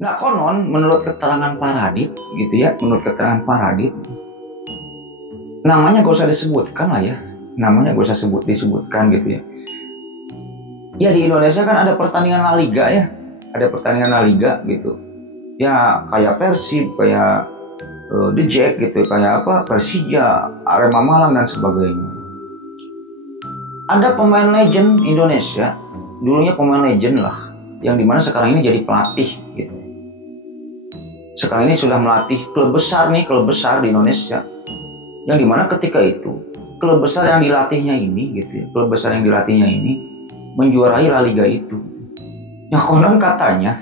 Nah konon menurut keterangan Pak Radit gitu ya, menurut keterangan Pak Radit, namanya gak usah disebutkan lah ya, namanya gak usah disebutkan gitu ya. Ya di Indonesia kan ada pertandingan La Liga ya, ada pertandingan La Liga gitu. Ya kayak Persib, kayak The Jack gitu, kayak apa Persija, Arema Malang dan sebagainya. Ada pemain legend Indonesia, dulunya pemain legend lah, yang dimana sekarang ini jadi pelatih gitu. Sekarang ini sudah melatih klub besar nih, klub besar di Indonesia. Yang dimana ketika itu klub besar yang dilatihnya ini gitu ya, klub besar yang dilatihnya ini menjuarai La Liga itu. Ya konon katanya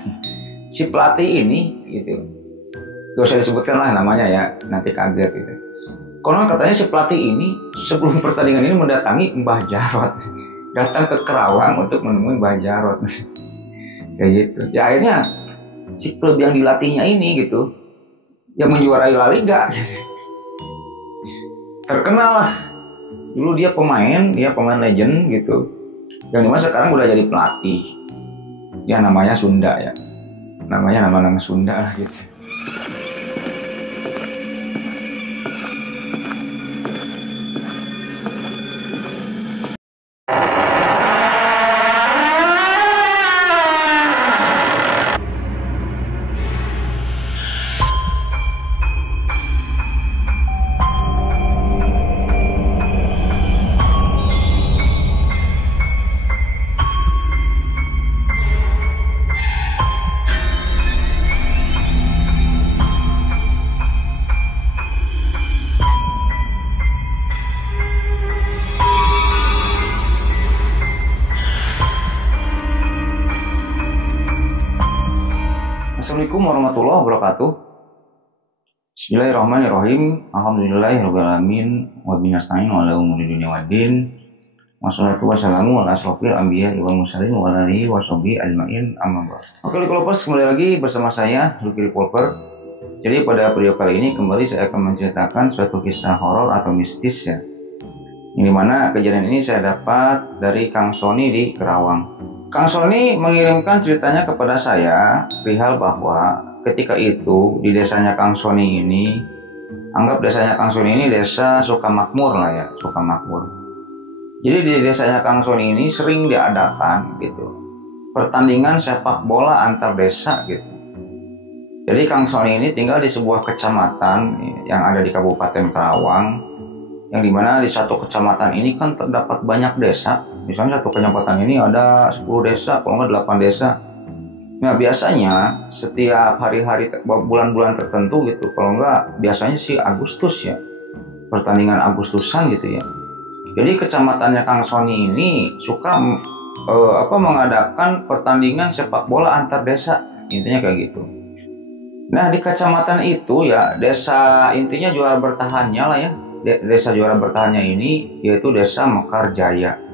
si pelatih ini gitu, gak usah disebutkan lah namanya ya, nanti kaget gitu. Konon katanya si pelatih ini sebelum pertandingan ini mendatangi Mbah Jarot, datang ke Kerawang untuk menemui Mbah Jarot. Kayak gitu. Ya akhirnya si klub yang dilatihnya ini gitu, yang menjuarai La Liga, terkenal lah. Dulu dia pemain legend gitu. Yang dimana sekarang udah jadi pelatih. Ya namanya Sunda ya. Namanya nama-nama Sunda lah gitu. Assalamualaikum warahmatullahi wabarakatuh. Bismillahirrahmanirrahim. Alhamdulillahirrahmanirrahim. Wabinasta'in wa ala umuri dunia waddin. Wassalatu wassalamu ala asrofil anbiya wal mursalin wa ala alihi wa sahbihi ajmain amma ba'd. Oke, Lucky kembali lagi bersama saya, Lucky Revolver. Jadi pada video kali ini kembali saya akan menceritakan suatu kisah horor atau mistis ya. Yang dimana kejadian ini saya dapat dari Kang Sony di Kerawang. Kang Sony mengirimkan ceritanya kepada saya perihal bahwa ketika itu di desanya Kang Sony ini, anggap desanya Kang Sony ini desa Sukamakmur lah ya, Sukamakmur. Jadi di desanya Kang Sony ini sering diadakan gitu pertandingan sepak bola antar desa gitu. Jadi Kang Sony ini tinggal di sebuah kecamatan yang ada di Kabupaten Kerawang, yang dimana di satu kecamatan ini kan terdapat banyak desa. Misalnya satu kecamatan ini ada 10 desa, kalau nggak 8 desa. Nah biasanya setiap hari-hari bulan-bulan tertentu gitu, kalau nggak biasanya sih Agustus ya, pertandingan Agustusan gitu ya. Jadi kecamatannya Kang Sony ini suka mengadakan pertandingan sepak bola antar desa, intinya kayak gitu. Nah di kecamatan itu ya, desa intinya juara bertahannya lah ya. Desa juara bertahannya ini yaitu Desa Mekarjaya.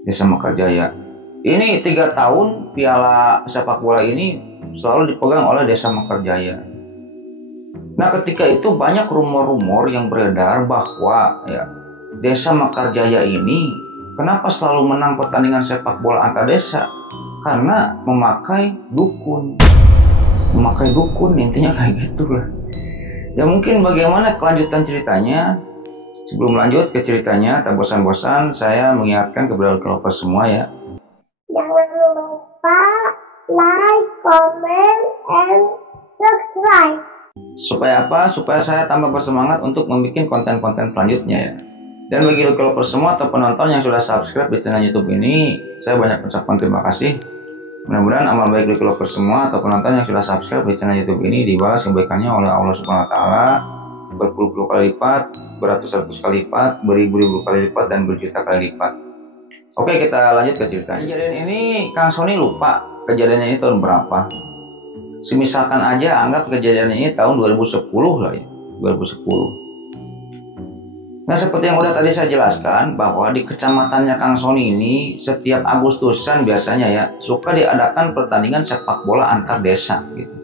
Desa Mekarjaya. Ini 3 tahun piala sepak bola ini selalu dipegang oleh Desa Mekarjaya. Nah ketika itu banyak rumor-rumor yang beredar bahwa ya Desa Mekarjaya ini kenapa selalu menang pertandingan sepak bola antar desa? Karena memakai dukun. Memakai dukun, intinya kayak gitu lah. Ya mungkin bagaimana kelanjutan ceritanya. Sebelum lanjut ke ceritanya, tak bosan-bosan saya mengingatkan kepada Lucky semua ya. Jangan lupa like, comment, and subscribe. Supaya apa? Supaya saya tambah bersemangat untuk membuat konten-konten selanjutnya ya. Dan bagi Lucky semua atau penonton yang sudah subscribe di channel YouTube ini, saya banyak ucapkan terima kasih. Mudah-mudahan amal baik Lucky semua atau penonton yang sudah subscribe di channel YouTube ini dibalas kebaikannya oleh Allah Subhanahu wa taala berpuluh-puluh kali lipat, beratus-ratus kali lipat, beribu-ribu kali lipat, dan berjuta kali lipat. Oke, kita lanjut ke cerita. Kejadian ini Kang Sony lupa kejadiannya ini tahun berapa. Semisalkan aja anggap kejadian ini tahun 2010 lah ya, 2010. Nah seperti yang udah tadi saya jelaskan bahwa di kecamatannya Kang Sony ini setiap Agustusan biasanya ya suka diadakan pertandingan sepak bola antar desa gitu.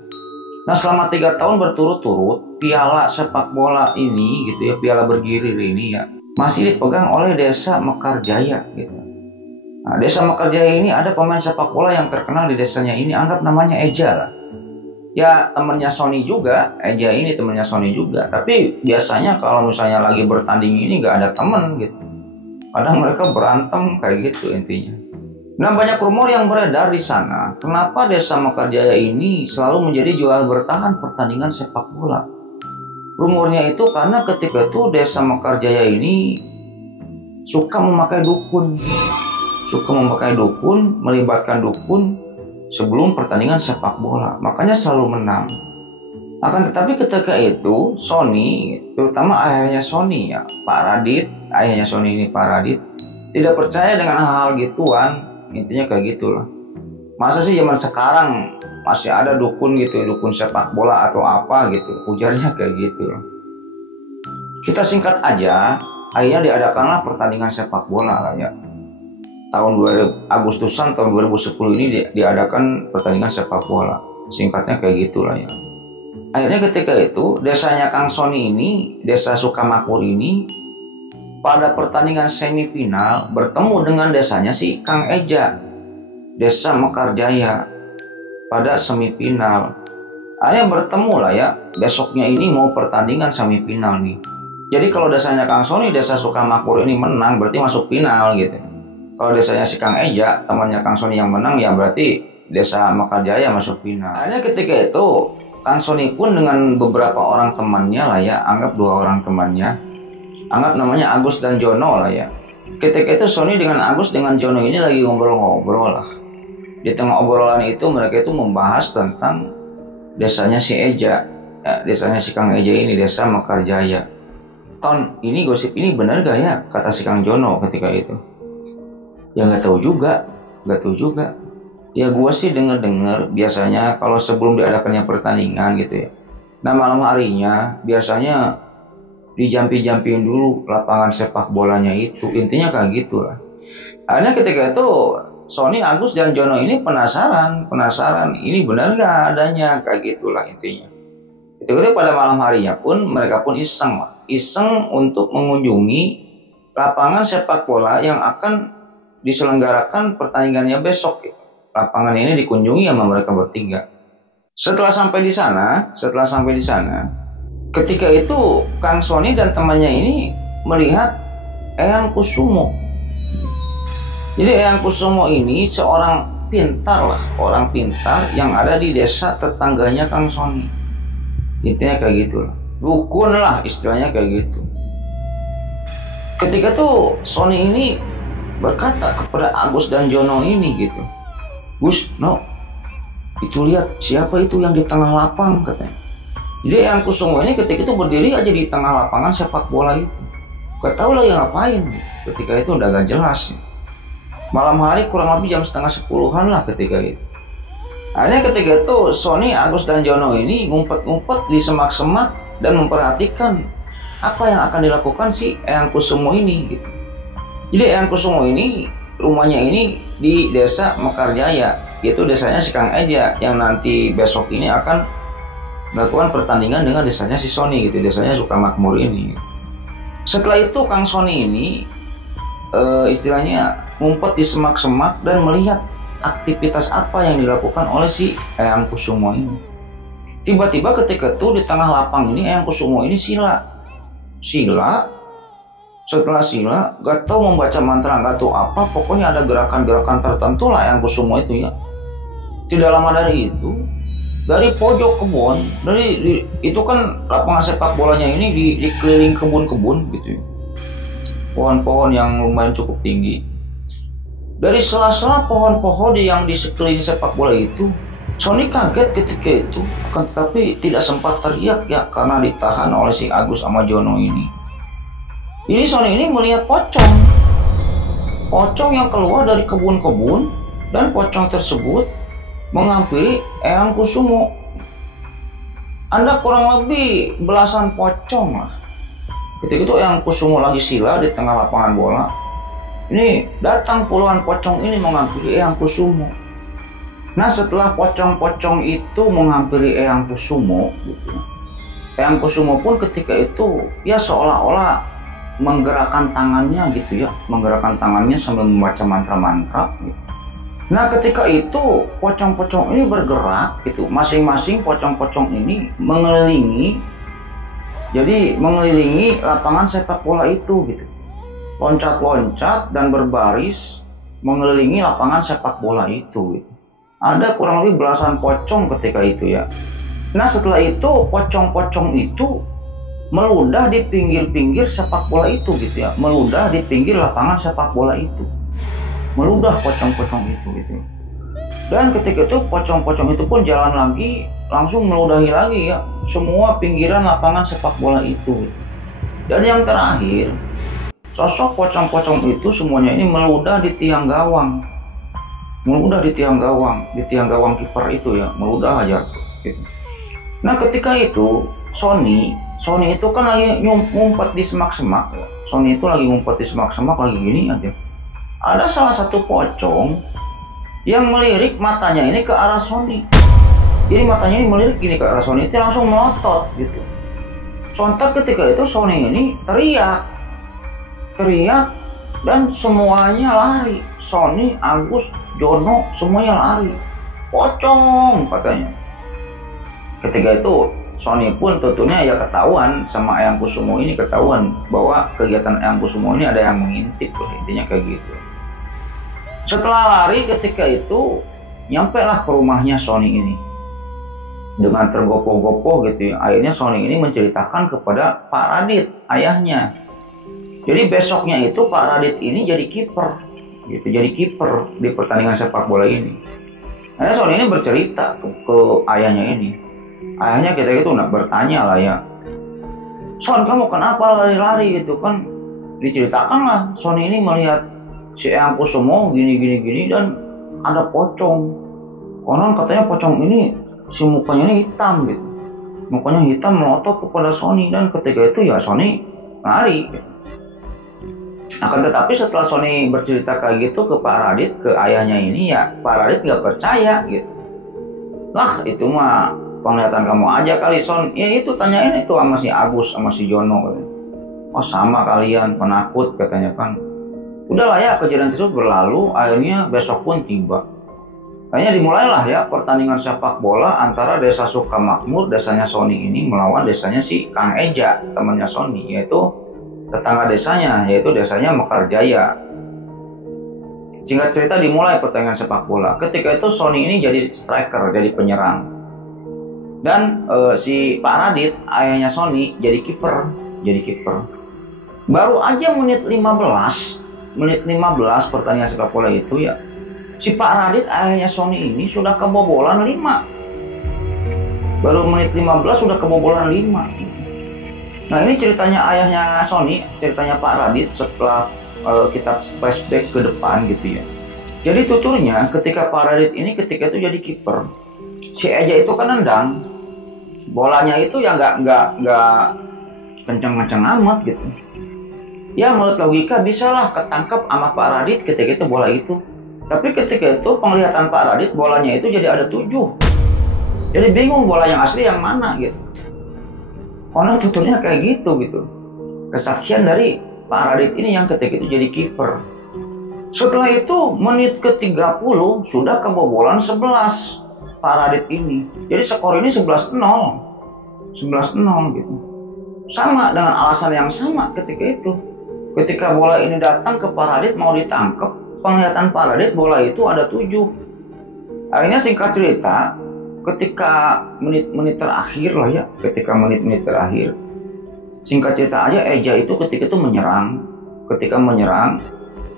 Nah selama 3 tahun berturut-turut piala sepak bola ini gitu ya, piala bergilir ini ya masih dipegang oleh Desa Mekarjaya gitu. Nah Desa Mekarjaya ini ada pemain sepak bola yang terkenal di desanya ini, anggap namanya Eja lah. Ya temennya Sony juga, Eja ini temennya Sony juga. Tapi biasanya kalau misalnya lagi bertanding ini nggak ada temen gitu. Kadang mereka berantem kayak gitu intinya. Nah, banyak rumor yang beredar di sana. Kenapa Desa Mekarjaya ini selalu menjadi juara bertahan pertandingan sepak bola? Rumornya itu karena ketika itu Desa Mekarjaya ini suka memakai dukun. Melibatkan dukun sebelum pertandingan sepak bola. Makanya selalu menang. Akan tetapi ketika itu Sony, terutama ayahnya Sony ya, Pak Radit, ayahnya Sony ini Pak Radit, tidak percaya dengan hal-hal gituan. Intinya kayak gitulah. Masa sih zaman sekarang masih ada dukun gitu, dukun sepak bola atau apa gitu, ujarnya kayak gitu. Kita singkat aja, akhirnya diadakanlah pertandingan sepak bola ya. Agustusan tahun 2010 ini diadakan pertandingan sepak bola. Singkatnya kayak gitulah ya. Akhirnya ketika itu desanya Kang Sony ini, Desa Sukamakmur ini, pada pertandingan semifinal bertemu dengan desanya si Kang Eja, Desa Mekarjaya, pada semifinal. Akhirnya bertemu lah ya, besoknya ini mau pertandingan semifinal nih. Jadi kalau desanya Kang Sony, Desa Sukamakmur ini menang berarti masuk final gitu. Kalau desanya si Kang Eja, temannya Kang Sony yang menang ya berarti Desa Mekarjaya masuk final. Akhirnya ketika itu Kang Sony pun dengan beberapa orang temannya lah ya, anggap 2 orang temannya, anggap namanya Agus dan Jono lah ya. Ketika itu Sony dengan Agus dengan Jono ini lagi ngobrol-ngobrol lah. Di tengah obrolan itu mereka itu membahas tentang desanya si Eja, ya, desanya si Kang Eja ini, Desa Mekarjaya. Ton, ini gosip ini benar gak ya? Kata si Kang Jono ketika itu. Ya nggak tahu juga. Ya gue sih dengar biasanya kalau sebelum diadakannya pertandingan gitu ya. Nah malam harinya biasanya dijampi-jampiin dulu lapangan sepak bolanya itu. Intinya kayak gitulah. Akhirnya ketika itu Sony, Agus dan Jono ini penasaran ini benar gak adanya, kayak gitulah intinya. Itu pada malam harinya pun mereka pun iseng untuk mengunjungi lapangan sepak bola yang akan diselenggarakan pertandingannya besok gitu. Lapangan ini dikunjungi sama mereka bertiga. Setelah sampai di sana, ketika itu Kang Sony dan temannya ini melihat Eyang Kusumo. Jadi Eyang Kusumo ini seorang orang pintar yang ada di desa tetangganya Kang Sony. Intinya kayak gitu lah. Dukun lah istilahnya kayak gitu. Ketika itu Sony ini berkata kepada Agus dan Jono ini gitu, Gus, no, itu lihat siapa itu yang di tengah lapang katanya. Jadi Eyang Kusumo ini ketika itu berdiri aja di tengah lapangan sepak bola itu. Gak tau lah yang ngapain. Ketika itu udah gak jelas. Malam hari kurang lebih jam 9:30 lah ketika itu. Akhirnya ketika itu Sony, Agus dan Jono ini ngumpet-ngumpet di semak-semak dan memperhatikan apa yang akan dilakukan si Eyang Kusumo ini gitu. Jadi Eyang Kusumo ini rumahnya ini di Desa Mekarjaya, yaitu desanya si Kang Eja yang nanti besok ini akan melakukan pertandingan dengan desanya si Sony gitu, desanya Sukamakmur ini. Setelah itu Kang Sony ini istilahnya ngumpet di semak-semak dan melihat aktivitas apa yang dilakukan oleh si Eyang Kusumo ini. Tiba-tiba ketika itu di tengah lapang ini Eyang Kusumo ini sila. Setelah sila, gak tahu membaca mantra, gak tahu apa, pokoknya ada gerakan-gerakan tertentu lah Eyang Kusumo itu ya. Tidak lama dari itu, dari pojok kebun, itu kan lapangan sepak bolanya ini dikeliling kebun-kebun gitu ya. Pohon-pohon yang lumayan cukup tinggi. Dari sela-sela pohon-pohon yang di sekeliling sepak bola itu, Sony kaget ketika itu, akan tetapi tidak sempat teriak ya karena ditahan oleh si Agus sama Jono ini. Ini Sony ini melihat pocong yang keluar dari kebun-kebun dan pocong tersebut menghampiri Eyang Kusumo. Anda kurang lebih belasan pocong lah. Ketika itu Eyang Kusumo lagi sila di tengah lapangan bola. Ini datang puluhan pocong ini menghampiri Eyang Kusumo. Nah setelah pocong-pocong itu menghampiri Eyang Kusumo gitu, Eyang Kusumo pun ketika itu ya seolah-olah menggerakkan tangannya gitu ya, menggerakkan tangannya sambil membaca mantra-mantra gitu. Nah ketika itu pocong-pocong ini bergerak gitu, masing-masing pocong-pocong ini mengelilingi, jadi mengelilingi lapangan sepak bola itu gitu, loncat-loncat dan berbaris mengelilingi lapangan sepak bola itu gitu. Ada kurang lebih belasan pocong ketika itu ya. Nah setelah itu pocong-pocong itu meludah di pinggir-pinggir sepak bola itu gitu ya, meludah di pinggir lapangan sepak bola itu, meludah pocong-pocong itu gitu. Dan ketika itu pocong-pocong itu pun jalan lagi, langsung meludahi lagi ya semua pinggiran lapangan sepak bola itu. Dan yang terakhir, sosok pocong-pocong itu semuanya ini meludah di tiang gawang, meludah di tiang gawang kiper itu ya, meludah aja gitu. Nah ketika itu Sony itu kan lagi ngumpet di semak-semak ya. Sony itu lagi ngumpet di semak-semak lagi gini aja. Ada salah satu pocong yang melirik matanya ini ke arah Sony. Jadi matanya ini melirik gini ke arah Sony, itu langsung melotot gitu. Sontak ketika itu Sony ini teriak dan semuanya lari. Sony, Agus, Jono semuanya lari. Pocong katanya. Ketika itu Sony pun tentunya ya ketahuan sama Eyang Kusumo ini, ketahuan bahwa kegiatan Eyang Kusumo ini ada yang mengintip loh, intinya kayak gitu. Setelah lari ketika itu nyampe lah ke rumahnya Sony ini dengan tergopoh-gopoh gitu ya. Akhirnya Sony ini menceritakan kepada Pak Radit, ayahnya. Jadi besoknya itu Pak Radit ini jadi kiper gitu, jadi kiper di pertandingan sepak bola ini. Nah Sony ini bercerita ke ayahnya ini. Ayahnya kita itu nak bertanya lah ya, Son kamu kenapa lari-lari gitu kan? Diceritakan lah Sony ini melihat si Eyang Kusumo gini dan ada pocong. Konon katanya pocong ini si mukanya ini hitam gitu, mukanya hitam melotot kepada Sony, dan ketika itu ya Sony lari. Akan tetapi setelah Sony bercerita kayak gitu ke Pak Radit, ke ayahnya ini ya Pak Radit nggak percaya gitu. Lah itu mah penglihatan kamu aja kali Son. Ya itu tanyain itu sama si Agus sama si Jono katanya. Oh sama kalian penakut katanya kan. Udahlah ya kejadian tersebut berlalu. Akhirnya besok pun tiba. Akhirnya dimulailah ya pertandingan sepak bola antara desa Sukamakmur, desanya Sony ini melawan desanya si Kang Eja, temannya Sony, yaitu tetangga desanya, yaitu desanya Mekarjaya. Singkat cerita dimulai pertandingan sepak bola. Ketika itu Sony ini jadi striker, jadi penyerang. Dan si Pak Radit, ayahnya Sony, jadi kiper. Baru aja menit 15 pertandingan sepak bola itu ya, si Pak Radit, ayahnya Sony ini sudah kebobolan 5. Baru menit 15 sudah kebobolan 5. Nah ini ceritanya ayahnya Sony, ceritanya Pak Radit setelah kita flashback ke depan gitu ya. Jadi tuturnya ketika Pak Radit ini ketika itu jadi kiper, si Eja itu kan nendang, bolanya itu ya nggak kenceng-kenceng amat gitu. Ya menurut logika bisalah ketangkep sama Pak Radit ketika itu bola itu. Tapi ketika itu penglihatan Pak Radit bolanya itu jadi ada 7. Jadi bingung bola yang asli yang mana gitu. Konon tuturnya kayak gitu. Kesaksian dari Pak Radit ini yang ketika itu jadi kiper. Setelah itu menit ke-30 sudah kebobolan 11 Pak Radit ini. Jadi skor ini 11-0 gitu. Sama dengan alasan yang sama ketika itu. Ketika bola ini datang ke Pak Radit mau ditangkap, penglihatan Pak Radit bola itu ada 7. Akhirnya singkat cerita, ketika menit-menit terakhir lah ya, singkat cerita aja Eja itu ketika itu menyerang. Ketika menyerang,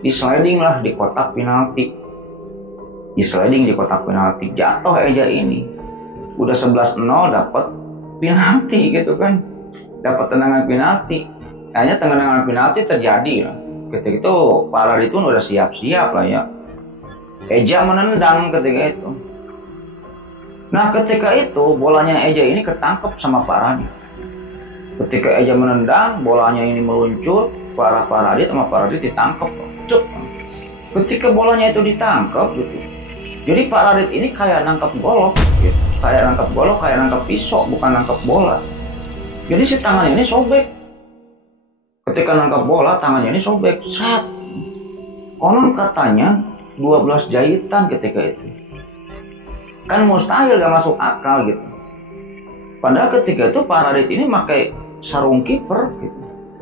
di-sliding lah di kotak penalti. Jatuh Eja ini. Udah 11-0 dapat penalti gitu kan. Dapat tendangan penalti. Hanya tendangan penalti terjadi lah. Ketika itu Pak Radit pun udah siap-siap lah ya. Eja menendang ketika itu. Nah ketika itu bolanya Eja ini ketangkep sama Pak Radit. Ketika Eja menendang, bolanya ini meluncur ke arah Pak Radit, sama Pak Radit ditangkep. Ketika bolanya itu ditangkep gitu, jadi Pak Radit ini kayak nangkep golok gitu. Kayak nangkep pisau, bukan nangkep bola. Jadi si tangan ini sobek. Ketika nangkap bola, tangannya ini sobek. Konon katanya 12 jahitan ketika itu. Kan mustahil, gak masuk akal gitu. Padahal ketika itu Pak Radit ini pakai sarung kiper gitu.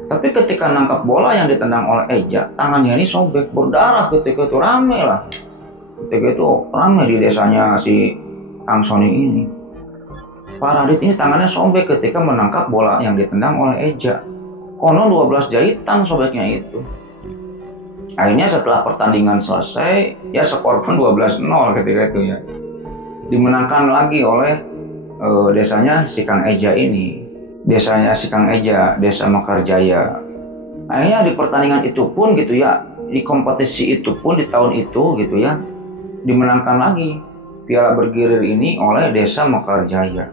Tapi ketika nangkap bola yang ditendang oleh Eja, tangannya ini sobek, berdarah. Ketika itu rame lah. Ketika itu rame di desanya si Kang Sony ini. Pak Radit ini tangannya sobek ketika menangkap bola yang ditendang oleh Eja. Konon 12 jahitan sobeknya itu. Akhirnya setelah pertandingan selesai, ya skor pun 12-0 ketika itu ya. Dimenangkan lagi oleh desanya si Kang Eja ini. Desanya si Kang Eja, Desa Mekarjaya. Akhirnya di pertandingan itu pun gitu ya, di kompetisi itu pun di tahun itu gitu ya, dimenangkan lagi piala bergilir ini oleh Desa Mekarjaya.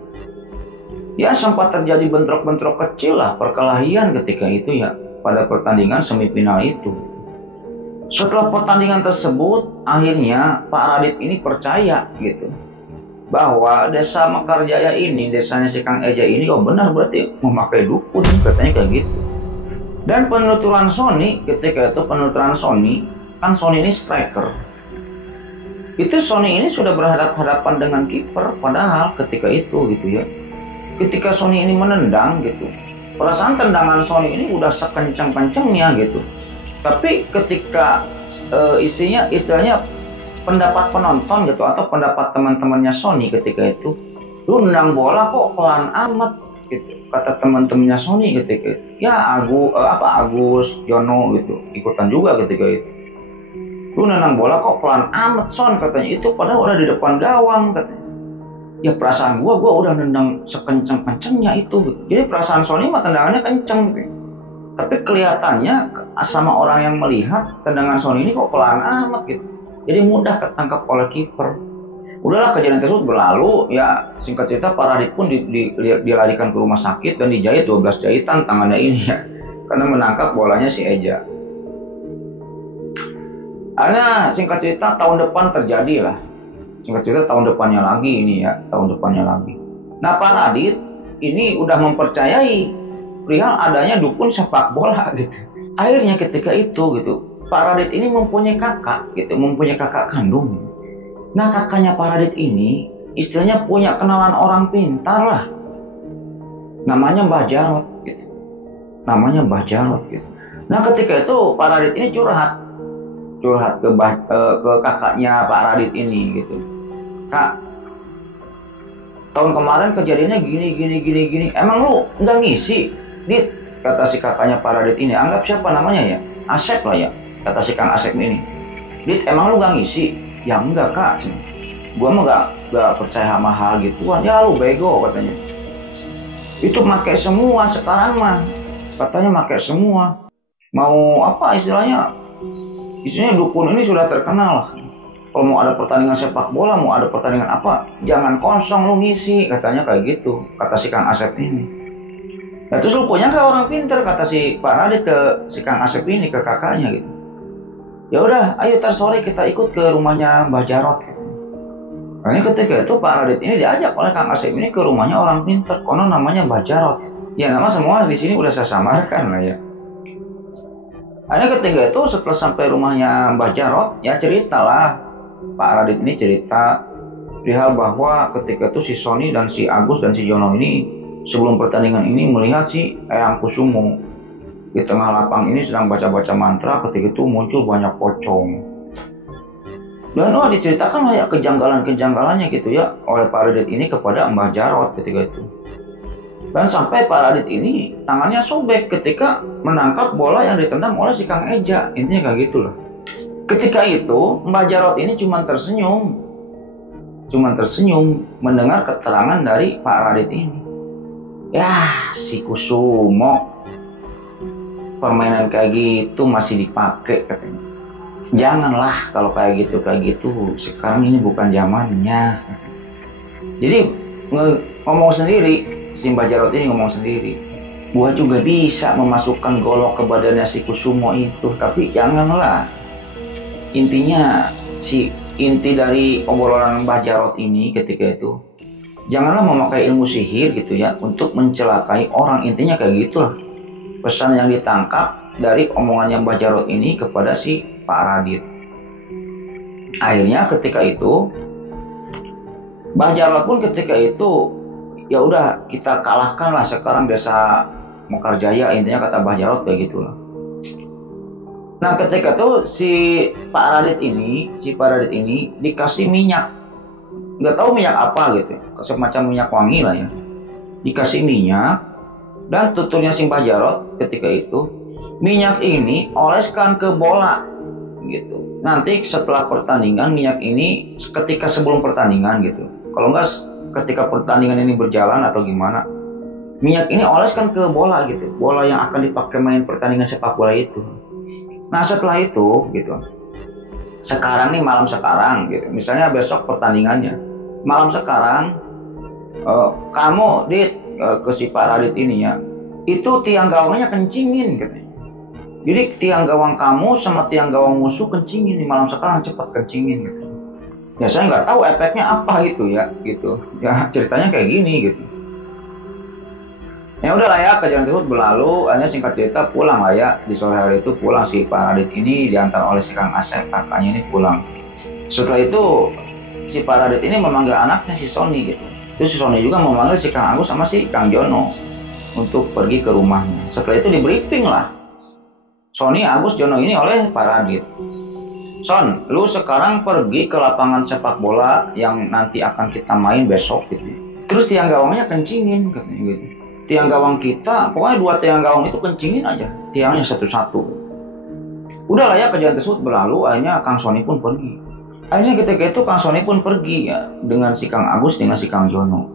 Ya sempat terjadi bentrok-bentrok kecil lah, perkelahian ketika itu ya, pada pertandingan semifinal itu. Setelah pertandingan tersebut, akhirnya Pak Radit ini percaya gitu, bahwa Desa Mekarjaya ini, desanya si Kang Eja ini, benar berarti memakai dukun, katanya kayak gitu. Dan penuturan Sony, ketika itu penuturan Sony, kan Sony ini striker. Itu Sony ini sudah berhadapan-hadapan dengan kiper, padahal ketika itu gitu ya. Ketika Sony ini menendang gitu, perasaan tendangan Sony ini udah sekencang-kencangnya gitu. Tapi ketika istilahnya pendapat penonton gitu atau pendapat teman-temannya Sony ketika itu, lu nendang bola kok pelan amat gitu, kata teman-temannya Sony ketika itu. Ya Agus Yono gitu ikutan juga ketika itu. Lu nendang bola kok pelan amat Son, katanya. Itu padahal udah di depan gawang, katanya. Ya perasaan gua udah nendang sekencang-kencangnya itu gitu. Jadi perasaan Sony mah tendangannya kenceng gitu. Tapi kelihatannya sama orang yang melihat tendangan Sony ini kok pelan amat gitu. Jadi mudah ketangkap oleh kiper. Udahlah, kejadian tersebut berlalu. Ya singkat cerita Pak Radit pun dilarikan ke rumah sakit dan dijahit 12 jahitan tangannya ini ya. Karena menangkap bolanya si Eja. Akhirnya singkat cerita tahun depan terjadi lah. Singkat cerita tahun depannya lagi ini ya. Tahun depannya lagi. Nah Pak Radit ini udah mempercayai perihal adanya dukun sepak bola gitu. Akhirnya ketika itu gitu, Pak Radit ini mempunyai kakak gitu, mempunyai kakak kandung. Nah kakaknya Pak Radit ini istilahnya punya kenalan orang pintar lah. Namanya Mbah Jarot gitu. Namanya Mbah Jarot gitu. Nah ketika itu Pak Radit ini curhat ke kakaknya Pak Radit ini gitu. Kak, tahun kemarin kejadiannya gini. Emang lu nggak ngisi? Dit, kata si kakaknya Pak Radit ini, anggap siapa namanya ya? Asep lah ya, kata si Kang Asep ini. Dit, emang lu gak ngisi? Ya enggak kak, gua mah gak percaya sama hal gituan. Ya lu bego, katanya. Itu make semua sekarang mah, katanya make semua. Mau apa istilahnya dukun ini sudah terkenal. Kalau mau ada pertandingan sepak bola, mau ada pertandingan apa, jangan kosong lu ngisi, katanya kayak gitu, kata si Kang Asep ini. Nah terus lu punya gak orang pinter, kata si Pak Radit ke si Kang Asep ini, ke kakaknya gitu. Ya udah, ayo ntar sore kita ikut ke rumahnya Mbah Jarot. Nah ketika itu Pak Radit ini diajak oleh Kang Asep ini ke rumahnya orang pinter, konon namanya Mbah Jarot. Ya nama semua di sini udah saya samarkan lah ya. Akhirnya ketika itu setelah sampai rumahnya Mbah Jarot, ya ceritalah Pak Radit ini cerita perihal bahwa ketika itu si Sony dan si Agus dan si Jono ini sebelum pertandingan ini melihat si Eyang Kusumo di tengah lapang ini sedang baca-baca mantra. Ketika itu muncul banyak pocong. Dan diceritakan lah ya kejanggalan-kejanggalannya gitu ya oleh Pak Radit ini kepada Mbah Jarot ketika itu. Dan sampai Pak Radit ini tangannya sobek ketika menangkap bola yang ditendang oleh si Kang Eja. Intinya kayak gitulah. Ketika itu Mbah Jarot ini cuma tersenyum mendengar keterangan dari Pak Radit ini. Ya si Kusumo, permainan kayak gitu masih dipakai, katanya. Janganlah kalau kayak gitu. Sekarang ini bukan zamannya. Jadi ngomong sendiri, si Mbah Jarot ini ngomong sendiri. Gua juga bisa memasukkan golok ke badannya si Kusumo itu, tapi janganlah. Intinya inti dari obrolan Mbah Jarot ini ketika itu, janganlah memakai ilmu sihir gitu ya untuk mencelakai orang. Intinya kayak gitulah pesan yang ditangkap dari omongannya Mbah Jarot ini kepada si Pak Radit. Akhirnya ketika itu Mbah Jarot pun ketika itu ya udah kita kalahkan lah sekarang desa Mekarjaya, intinya kata Mbah Jarot kayak gitulah. Nah ketika itu si Pak Radit ini dikasih minyak, nggak tahu minyak apa gitu, semacam minyak wangi lah ya. Dikasih minyak dan tuturnya si Mbah Jarot ketika itu, minyak ini oleskan ke bola gitu. Nanti setelah pertandingan minyak ini ketika sebelum pertandingan gitu. Kalau enggak ketika pertandingan ini berjalan atau gimana, minyak ini oleskan ke bola gitu. Bola yang akan dipakai main pertandingan sepak bola itu. Nah setelah itu gitu, sekarang nih malam sekarang gitu, misalnya besok pertandingannya, malam sekarang kamu ke si Pak Radit ini ya, itu tiang gawangnya kencingin katanya. Jadi tiang gawang kamu sama tiang gawang musuh kencingin di malam sekarang, cepat kencingin gitu. Ya saya nggak tahu efeknya apa itu ya gitu. Ya ceritanya kayak gini gitu. Ya udahlah ya, kejadian tersebut berlalu. Akhirnya singkat cerita pulang lah ya, di sore hari itu pulang si Pak Radit ini diantar oleh si Kang Asep, kakaknya ini pulang. Setelah itu si Pak Radit ini memanggil anaknya si Sony gitu. Terus si Sony juga memanggil si Kang Agus sama si Kang Jono untuk pergi ke rumahnya. Setelah itu di briefing lah Sony, Agus, Jono ini oleh Pak Radit. Son, lu sekarang pergi ke lapangan sepak bola yang nanti akan kita main besok gitu. Terus tiang gawangnya kencingin katanya gitu. Tiang gawang kita, pokoknya 2 tiang gawang itu kencingin aja, tiangnya satu-satu. Udahlah ya, kejadian tersebut berlalu. Akhirnya Kang Sony pun pergi. Akhirnya ketika itu Kang Sony pun pergi ya, dengan si Kang Agus, dengan si Kang Jono.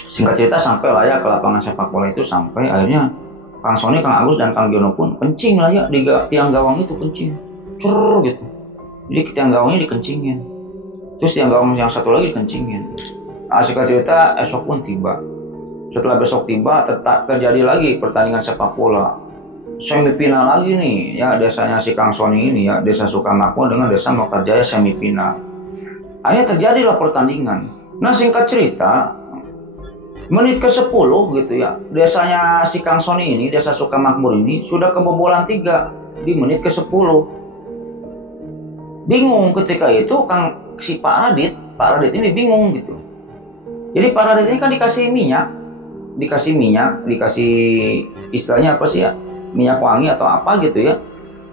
Singkat cerita sampai lah ya ke lapangan sepak bola itu, sampai akhirnya Kang Sony, Kang Agus, dan Kang Jono pun kencing lah ya di tiang gawang itu, kencing. Curr gitu. Jadi tiang gawangnya dikencingin. Terus tiang gawang yang satu lagi dikencingin. Nah, singkat cerita esok pun tiba. Setelah besok tiba terjadi lagi pertandingan sepak bola. Semifinal lagi nih ya, desanya si Kang Sony ini ya, desa Sukamakmur dengan desa Mekarjaya semifinal. Akhirnya terjadilah pertandingan. Nah singkat cerita, menit ke-10 gitu ya, desanya si Kang Sony ini, desa Sukamakmur ini sudah kebobolan 3 di menit ke-10. Bingung ketika itu si Pak Radit ini bingung gitu. Jadi Pak Radit ini kan dikasih minyak, dikasih istilahnya apa sih ya, minyak wangi atau apa gitu ya.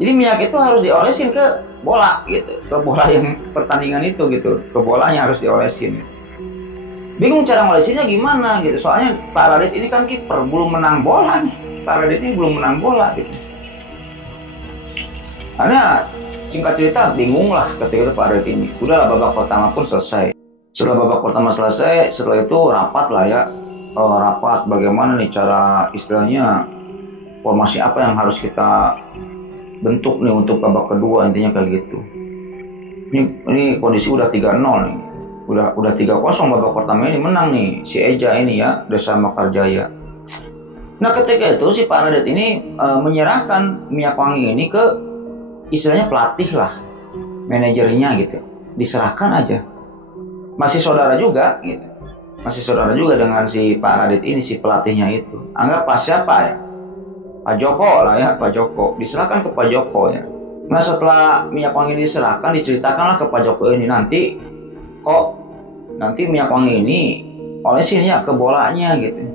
Jadi minyak itu harus diolesin ke bola gitu, ke bola yang pertandingan itu gitu, ke bolanya harus diolesin. Bingung cara ngolesinnya gimana gitu, soalnya Pak Radit ini kan kiper, belum menang bola nih. Pak Radit ini belum menang bola gitu. Karena singkat cerita bingung lah ketika itu Pak Radit ini. Udahlah, babak pertama pun selesai. Setelah babak pertama selesai, setelah itu rapat lah ya, rapat bagaimana nih cara istilahnya, formasi apa yang harus kita bentuk nih untuk babak kedua, intinya kayak gitu. Ini kondisi udah 3-0 nih. Udah 3-0 babak pertama ini, menang nih si Eja ini ya, desa Mekarjaya. Nah ketika itu si Pak Radit ini menyerahkan minyak wangi ini ke istilahnya pelatih lah, manajernya gitu. Diserahkan aja. Masih saudara juga gitu. Masih saudara juga dengan si Pak Radit ini, si pelatihnya itu. Anggap pas siapa ya? Pak Joko lah ya, Pak Joko. Diserahkan ke Pak Joko ya. Nah setelah minyak wangi diserahkan, diceritakanlah ke Pak Joko ini, nanti minyak wangi ini olesin ya ke bolanya gitu.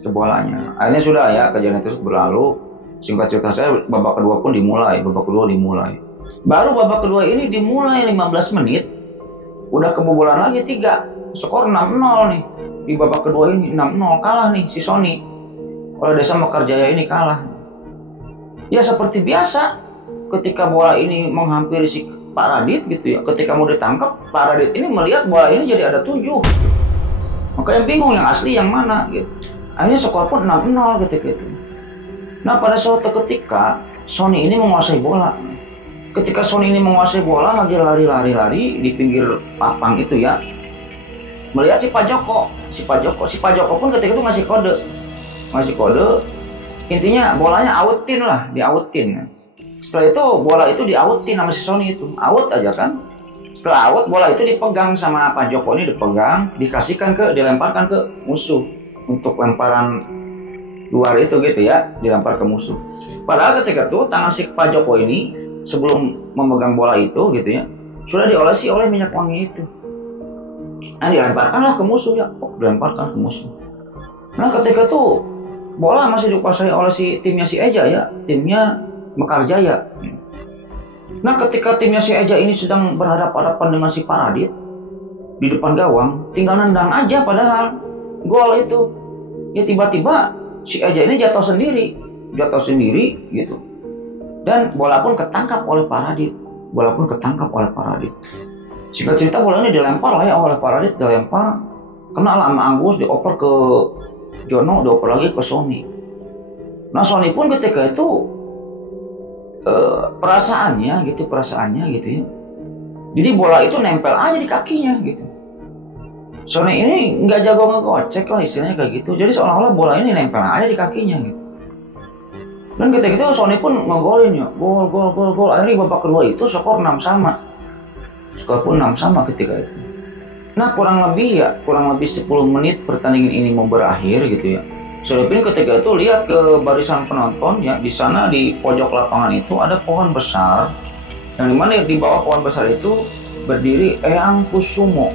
Ke bolanya. Akhirnya sudah ya, kejadian itu berlalu. Singkat cerita saya, babak kedua pun dimulai. Baru babak kedua ini dimulai 15 menit, udah kebobolan lagi 3. Skor 6-0 nih. Di babak kedua ini 6-0, kalah nih si Sony. Oleh desa Mekarjaya ini kalah. Ya seperti biasa, ketika bola ini menghampiri si Pak Radit gitu ya, ketika mau ditangkap, Pak Radit ini melihat bola ini jadi ada 7. Makanya bingung yang asli yang mana gitu. Akhirnya skor pun 6-0 ketika itu. Nah pada suatu ketika Sony ini menguasai bola. Ketika Sony ini menguasai bola, lagi lari di pinggir lapang itu ya, melihat si Pak Joko pun ketika itu ngasih kode. Intinya bolanya outin lah, dioutin. Setelah itu bola itu dioutin sama si Sony itu, out aja kan. Setelah out, bola itu dipegang sama Pak Joko ini, dilemparkan ke musuh untuk lemparan luar itu gitu ya, dilempar ke musuh. Padahal ketika itu tangan si Pak Joko ini sebelum memegang bola itu gitu ya, sudah diolesi oleh minyak wangi itu. Nah, dilemparkanlah ke musuh ya, dilemparkan ke musuh. Nah, ketika itu bola masih dikuasai oleh timnya si Eja ya, timnya Mekarjaya. Nah, ketika timnya si Eja ini sedang berhadapan-hadapan dengan si Paradit di depan gawang, tinggal nendang aja padahal gol itu. Ya tiba-tiba si Eja ini jatuh sendiri gitu. Dan bola pun ketangkap oleh Paradit. Singkat cerita bola ini dilempar lah ya oleh Paradit, dilempar, kena lah sama Agus, dioper ke Jono, dioper lagi ke Sony. Nah, Sony pun ketika itu perasaannya gitu ya. Jadi bola itu nempel aja di kakinya gitu. Sony ini nggak jago ngegocek lah istilahnya kayak gitu. Jadi seolah-olah bola ini nempel aja di kakinya gitu. Dan ketika itu Sony pun ngegolin ya, gol. Akhirnya babak kedua itu skor 6-sama. Skor pun 6-sama ketika itu. Nah, kurang lebih 10 menit pertandingan ini mau berakhir gitu ya. Suripin ketika itu lihat ke barisan penonton ya, di sana di pojok lapangan itu ada pohon besar, yang dimana di bawah pohon besar itu berdiri Eyang Kusumo.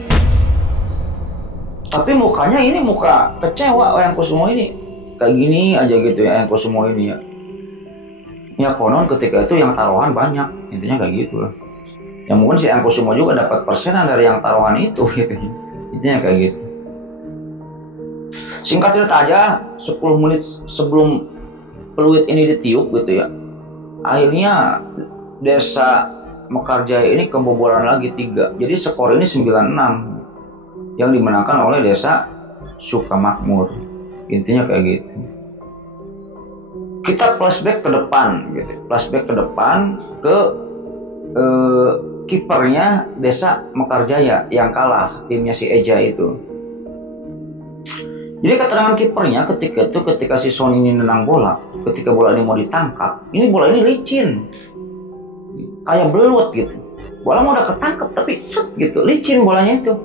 Tapi mukanya ini muka kecewa Eyang Kusumo ini, kayak gini aja gitu ya Eyang Kusumo ini ya. Ya konon ketika itu yang taruhan banyak, intinya kayak gitu lah. Ya mungkin si Eyang Kusumo juga dapat persenan dari yang taruhan itu gitu. Intinya kayak gitu. Singkat cerita aja, 10 menit sebelum peluit ini ditiup gitu ya, akhirnya desa Mekarjaya ini kebobolan lagi 3. Jadi skor ini 9-6 yang dimenangkan oleh desa Sukamakmur. Intinya kayak gitu. Kita flashback ke depan gitu. Ke kipernya desa Mekarjaya yang kalah, timnya si Eja itu. Jadi keterangan kipernya ketika si Sony ini nendang bola, ketika bola ini mau ditangkap, ini bola ini licin, kayak belut gitu. Bola mau udah ketangkep tapi set gitu, licin bolanya itu,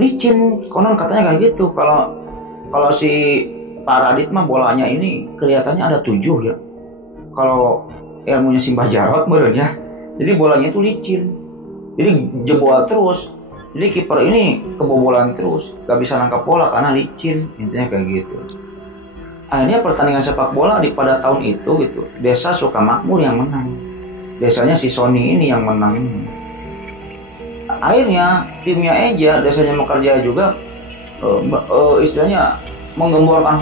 licin. Konon katanya kayak gitu. Kalau si Paradit mah bolanya ini kelihatannya ada 7 ya. Kalau ilmunya Simbah Jarot bener ya. Jadi bolanya itu licin, jadi jebol terus. Jadi kiper ini kebobolan terus, gak bisa nangkap bola karena licin, intinya kayak gitu. Akhirnya pertandingan sepak bola pada tahun itu gitu, desa Sukamakmur yang menang. Desanya si Sony ini yang menang ini. Akhirnya timnya Eja, desanya Mekarjaya juga istilahnya menggemborkan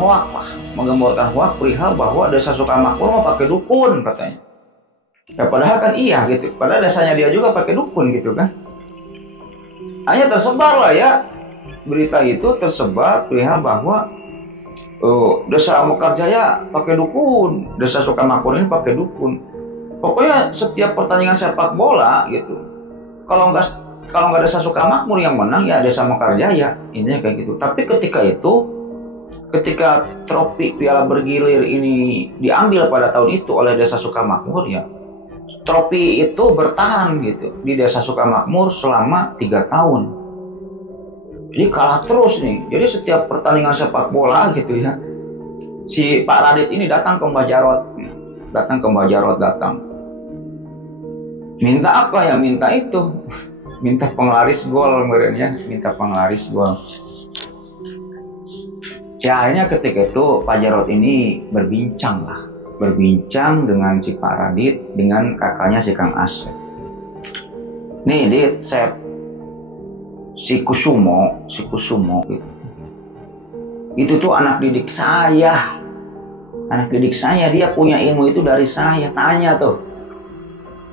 hoak perihal bahwa desa Sukamakmur mau pakai dukun katanya. Ya padahal kan iya gitu, padahal desanya dia juga pakai dukun gitu kan. Hanya tersebar lah ya, berita itu tersebar perihal bahwa desa Mekarjaya pakai dukun, desa Sukamakmur ini pakai dukun. Pokoknya setiap pertandingan sepak bola gitu, kalau nggak desa Sukamakmur yang menang ya desa Mekarjaya, intinya kayak gitu. Tapi ketika trofi Piala Bergilir ini diambil pada tahun itu oleh desa Sukamakmur ya, trofi itu bertahan gitu di desa Sukamakmur selama 3 tahun. Jadi kalah terus nih. Jadi setiap pertandingan sepak bola gitu ya, si Pak Radit ini datang ke Mbah Jarot. Minta apa ya? Minta itu. Minta penglaris gol merenya, minta penglaris gol. Ya akhirnya ketika itu Pak Jarot ini berbincang dengan si Pak Radit, dengan kakaknya si Kang Asep. Nih Dit, si Kusumo gitu. Itu tuh anak didik saya, dia punya ilmu itu dari saya. Tanya tuh,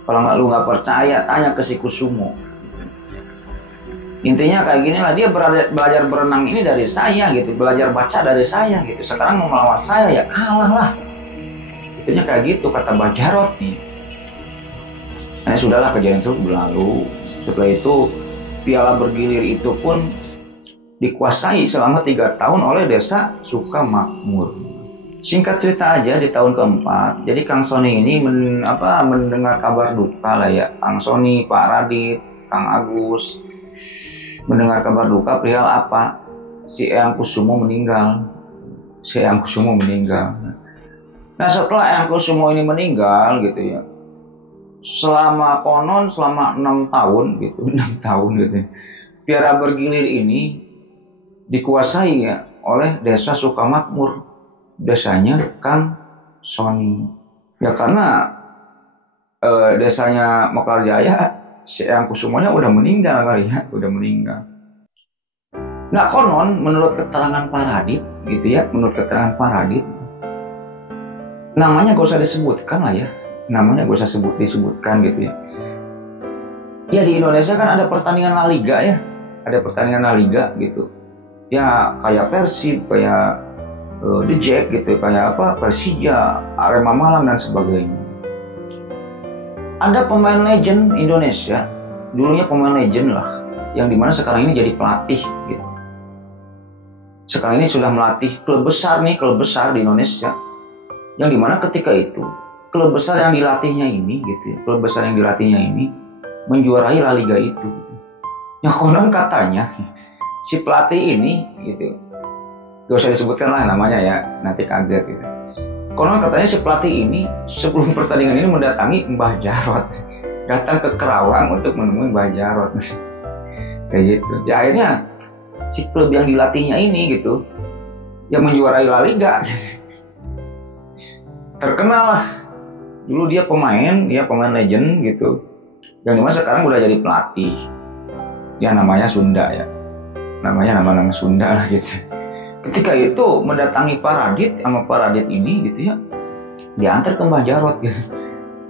kalau lu nggak percaya tanya ke si Kusumo. Intinya kayak gini lah, dia belajar berenang ini dari saya gitu, belajar baca dari saya gitu. Sekarang mau melawan saya ya kalah lah. Itunya kayak gitu kata Mbah Jarot nih. Nah sudahlah, kejadian itu berlalu. Setelah itu Piala Bergilir itu pun dikuasai selama 3 tahun oleh desa Sukamakmur. Singkat cerita aja, di tahun keempat, jadi Kang Sony ini mendengar kabar duka lah ya. Kang Sony, Pak Radit, Kang Agus mendengar kabar duka perihal apa? Si Eyang Kusumo meninggal. Nah setelah Eyang Kusumo ini meninggal gitu ya, selama 6 tahun gitu, 6 tahun gitu. Piara Bergilir ini dikuasai ya oleh desa Sukamakmur, desanya Kang Sony. Ya karena desanya Mekarjaya, si Eyang Kusumanya udah meninggal kali ya, udah meninggal. Nah konon menurut keterangan Pak Radit gitu ya, menurut keterangan Pak Radit, namanya gak usah disebutkan lah ya, namanya gak usah disebutkan gitu ya. Ya di Indonesia kan ada pertandingan La Liga ya, ada pertandingan La Liga gitu. Ya kayak Persib, kayak The Jack gitu, kayak apa Persija, Arema Malang dan sebagainya. Ada pemain legend Indonesia, dulunya pemain legend lah, yang dimana sekarang ini jadi pelatih gitu. Sekarang ini sudah melatih klub besar nih, klub besar di Indonesia, yang dimana ketika itu klub besar yang dilatihnya ini gitu ya, klub besar yang dilatihnya ini menjuarai La Liga itu. Ya konon katanya si pelatih ini gitu, gak usah disebutkan lah namanya ya, nanti kaget gitu. Konon katanya si pelatih ini sebelum pertandingan ini mendatangi Mbah Jarot, datang ke Kerawang untuk menemui Mbah Jarot, kayak gitu. Ya akhirnya si klub yang dilatihnya ini gitu, yang menjuarai La Liga, terkenal lah. Dulu dia pemain legend gitu, yang dimana sekarang udah jadi pelatih. Ya namanya Sunda ya, namanya nama Sunda lah gitu. Ketika itu mendatangi Pak Radit, sama Pak Radit ini gitu ya, diantar ke Mbah Jarot gitu.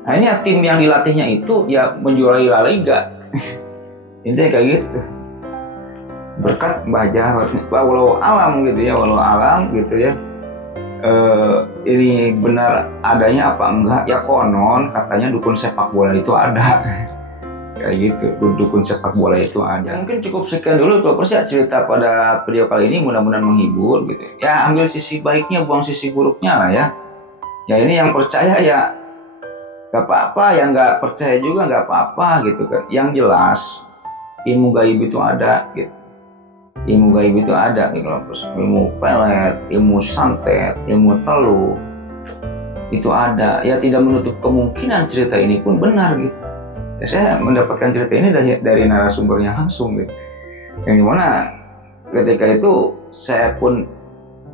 Akhirnya tim yang dilatihnya itu ya menjuarai La Liga. Intinya kayak gitu. Berkat Mbah Jarot, walau alam gitu ya, walau alam gitu ya. Ini benar adanya apa enggak? Ya konon katanya dukun sepak bola itu ada. Kayak gitu, dukun sepak bola itu ada. Mungkin cukup sekian dulu Klopers ya cerita pada video kali ini, mudah-mudahan menghibur gitu. Ya ambil sisi baiknya, buang sisi buruknya lah ya. Ya ini yang percaya ya gak apa-apa, yang gak percaya juga gak apa-apa gitu kan. Yang jelas ilmu gaib itu ada gitu. Ilmu gaib itu ada gitu Klopers. Ilmu pelet, ilmu santet, ilmu teluh itu ada. Ya tidak menutup kemungkinan cerita ini pun benar gitu. Ya, saya mendapatkan cerita ini dari narasumbernya langsung gitu. Yang dimana ketika itu saya pun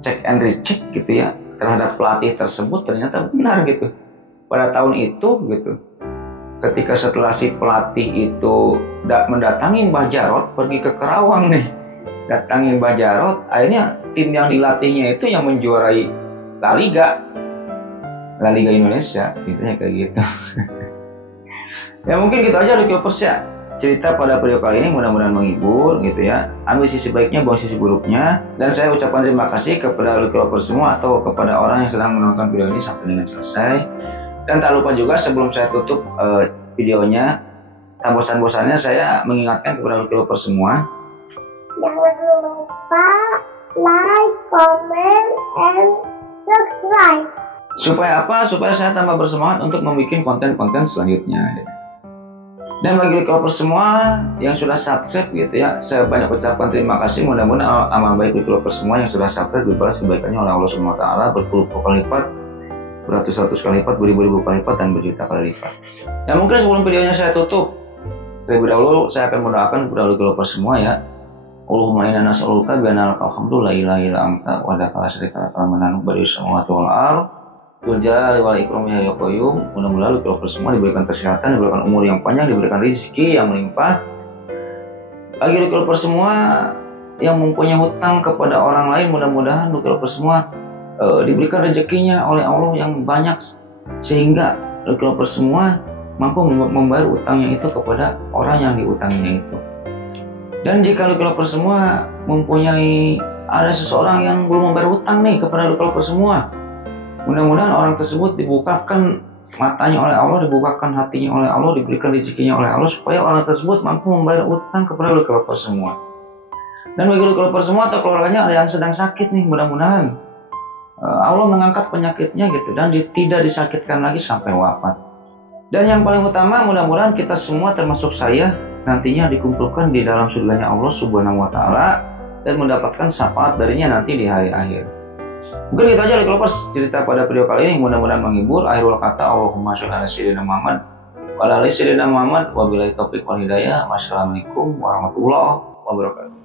cek and recheck gitu ya terhadap pelatih tersebut, ternyata benar gitu. Pada tahun itu gitu, ketika setelah si pelatih itu mendatangi Mbah Jarot, pergi ke Kerawang nih, datangi Mbah Jarot, akhirnya tim yang dilatihnya itu yang menjuarai La Liga Indonesia, intinya kayak gitu. Ya mungkin gitu aja Klopers ya, cerita pada video kali ini, mudah-mudahan menghibur gitu ya. Ambil sisi baiknya, buang sisi buruknya. Dan saya ucapkan terima kasih kepada Klopers semua atau kepada orang yang sedang menonton video ini sampai dengan selesai. Dan tak lupa juga sebelum saya tutup videonya, tak bosan-bosannya saya mengingatkan kepada Klopers semua, jangan lupa like, comment, and subscribe. Supaya apa? Supaya saya tambah bersemangat untuk membuat konten-konten selanjutnya. Dan bagi Klopers semua yang sudah subscribe gitu ya, saya banyak ucapkan terima kasih. Mudah-mudahan amal baik Klopers semua yang sudah subscribe dibalas kebaikannya oleh Allah Subhanahu wa taala berpuluh-puluh kali lipat, beratus-ratus kali lipat, beribu-ribu kali lipat, dan berjuta kali lipat. Dan mungkin sebelum videonya saya tutup, terlebih dahulu saya akan mendoakan kepada Klopers semua ya. Allahumma inna nas'aluka bi anna alhamdu la ilaha illa anta wa la syarika laka mananu bari samawati wal ardh Jalali wal ikram ya qayyum. Mudah-mudahan Klopers semua diberikan kesehatan, diberikan umur yang panjang, diberikan rezeki yang melimpah. Bagi Klopers semua yang mempunyai hutang kepada orang lain, mudah-mudahan Klopers semua diberikan rezekinya oleh Allah yang banyak, sehingga Klopers semua mampu membayar utangnya itu kepada orang yang diutanginya itu. Dan jika Klopers semua mempunyai ada seseorang yang belum membayar utang nih kepada Klopers semua, mudah-mudahan orang tersebut dibukakan matanya oleh Allah, dibukakan hatinya oleh Allah, diberikan rezekinya oleh Allah, supaya orang tersebut mampu membayar utang kepada Klopers semua. Dan bagi Klopers semua atau keluarganya ada yang sedang sakit nih, mudah-mudahan Allah mengangkat penyakitnya gitu, dan tidak disakitkan lagi sampai wafat. Dan yang paling utama, mudah-mudahan kita semua termasuk saya nantinya dikumpulkan di dalam surganya Allah Subhanahu wa taala dan mendapatkan syafaat darinya nanti di hari akhir. Mungkin itu aja Klopers cerita pada video kali ini, mudah-mudahan menghibur. Akhirul kata, Allahumma sholli ala sayyidina Muhammad wa ala ali sayyidina Muhammad. Wabillahi taufiq wal hidayah. Wassalamualaikum warahmatullahi wabarakatuh.